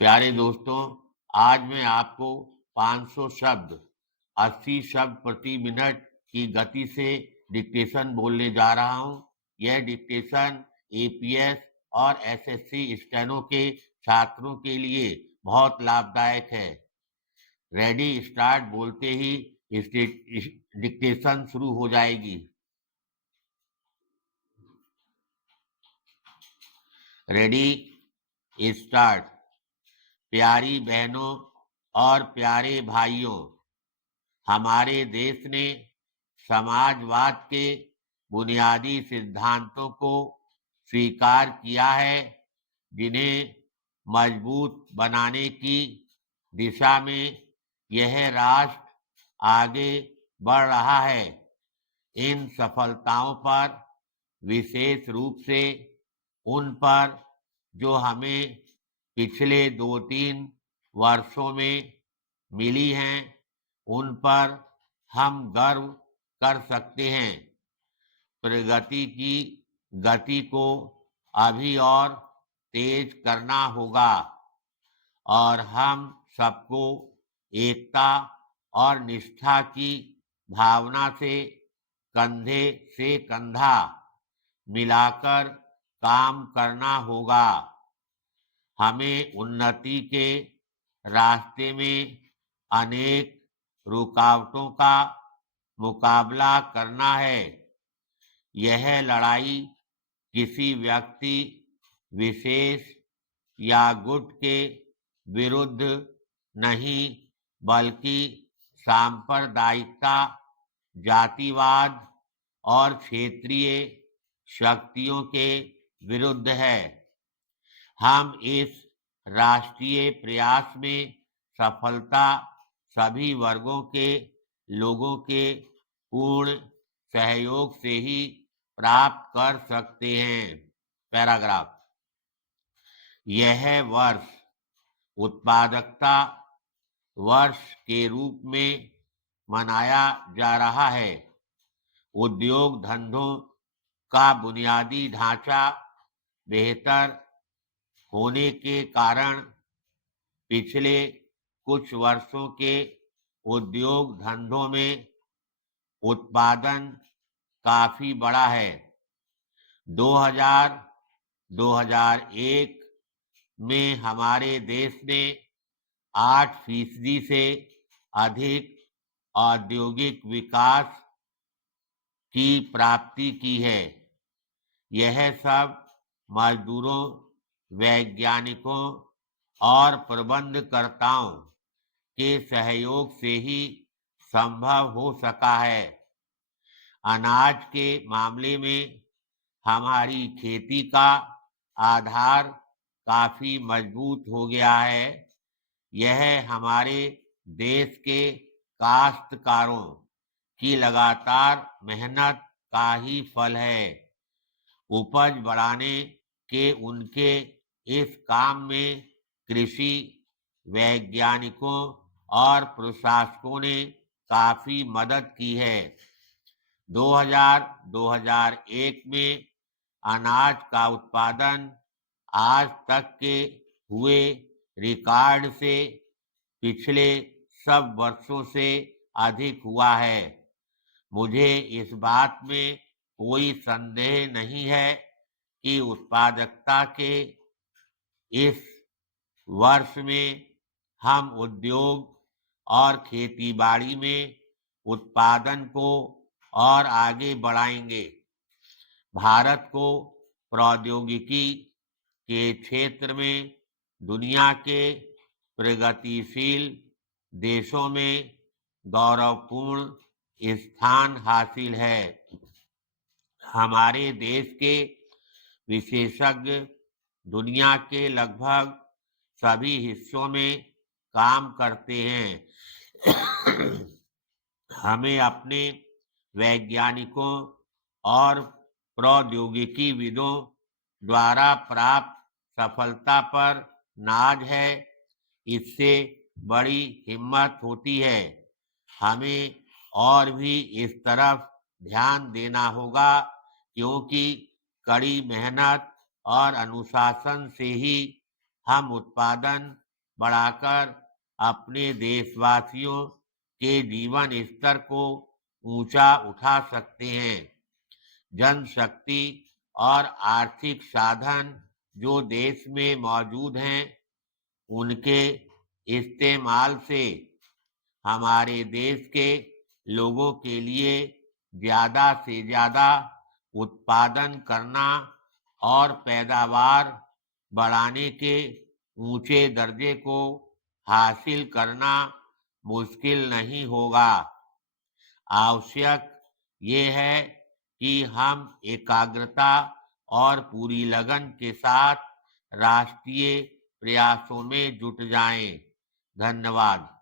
प्यारे दोस्तों, आज मैं आपको 500 शब्द 80 शब्द प्रति मिनट की गति से डिक्टेशन बोलने जा रहा हूं। यह डिक्टेशन एपीएस और एसएससी स्टेनो के छात्रों के लिए बहुत लाभदायक है। रेडी स्टार्ट बोलते ही डिक्टेशन शुरू हो जाएगी। Ready start. प्यारी बहनों और प्यारे भाइयों, हमारे देश ने समाजवाद के बुनियादी सिद्धांतों को स्वीकार किया है, जिन्हें मजबूत बनाने की दिशा में यह राष्ट्र आगे बढ़ रहा है। इन सफलताओं पर, विशेष रूप से उन पर जो हमें पिछले 2-3 वर्षों में मिली हैं, उन पर हम गर्व कर सकते हैं। प्रगति की गति को अभी और तेज करना होगा और हम सबको एकता और निष्ठा की भावना से कंधा मिलाकर काम करना होगा। हमें उन्नति के रास्ते में अनेक रुकावटों का मुकाबला करना है। यह लड़ाई किसी व्यक्ति विशेष या गुट के विरुद्ध नहीं, बल्कि सांप्रदायिकता, जातिवाद और क्षेत्रीय शक्तियों के विरुद्ध है। हम इस राष्ट्रीय प्रयास में सफलता सभी वर्गों के लोगों के पूर्ण सहयोग से ही प्राप्त कर सकते हैं। पैराग्राफ। यह वर्ष उत्पादकता वर्ष के रूप में मनाया जा रहा है। उद्योग धंधों का बुनियादी ढांचा बेहतर होने के कारण पिछले कुछ वर्षों के उद्योग धंधों में उत्पादन काफी बढ़ा है। 2000-2001 में हमारे देश ने 8% से अधिक औद्योगिक विकास की प्राप्ति की है। यह सब मजदूरों, वैज्ञानिकों और प्रबंधकर्ताओं के सहयोग से ही संभव हो सका है। अनाज के मामले में हमारी खेती का आधार काफी मजबूत हो गया है। यह हमारे देश के काश्तकारों की लगातार मेहनत का ही फल है। उपज बढ़ाने के उनके इस काम में कृषि वैज्ञानिकों और प्रशासकों ने काफी मदद की है। 2000-2001 में अनाज का उत्पादन आज तक के हुए रिकॉर्ड से पिछले सब वर्षों से अधिक हुआ है। मुझे इस बात में कोई संदेह नहीं है कि उत्पादकता के इस वर्ष में हम उद्योग और खेतीबाड़ी में उत्पादन को और आगे बढ़ाएंगे। भारत को प्रौद्योगिकी के क्षेत्र में दुनिया के प्रगतिशील देशों में गौरवपूर्ण स्थान हासिल है। हमारे देश के विशेषज्ञ दुनिया के लगभग सभी हिस्सों में काम करते हैं। हमें अपने वैज्ञानिकों और प्रौद्योगिकीविदों द्वारा प्राप्त सफलता पर नाज है। इससे बड़ी हिम्मत होती है। हमें और भी इस तरफ ध्यान देना होगा, क्योंकि कड़ी मेहनत और अनुशासन से ही हम उत्पादन बढ़ाकर अपने देशवासियों के जीवन स्तर को ऊंचा उठा सकते हैं। जनशक्ति और आर्थिक साधन जो देश में मौजूद हैं, उनके इस्तेमाल से हमारे देश के लोगों के लिए ज्यादा से ज्यादा उत्पादन करना और पैदावार बढ़ाने के ऊंचे दर्जे को हासिल करना मुश्किल नहीं होगा। आवश्यक ये है कि हम एकाग्रता और पूरी लगन के साथ राष्ट्रीय प्रयासों में जुट जाएं। धन्यवाद।